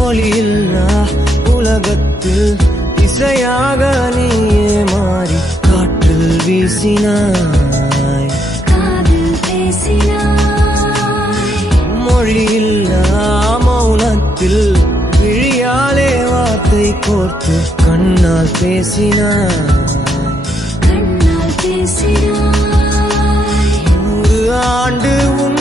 ஒளியில்லா உலகத்தில் இசையாக நீயே மாறி காற்றில் வீசினாய், காதில் பேசினாய். மொழியில்லா மௌனத்தில் விழியாலே வார்த்தை கோர்த்து கண்ணால் பேசினாய், கண்ணால் பேசினாய். 100 ஆண்டு உன்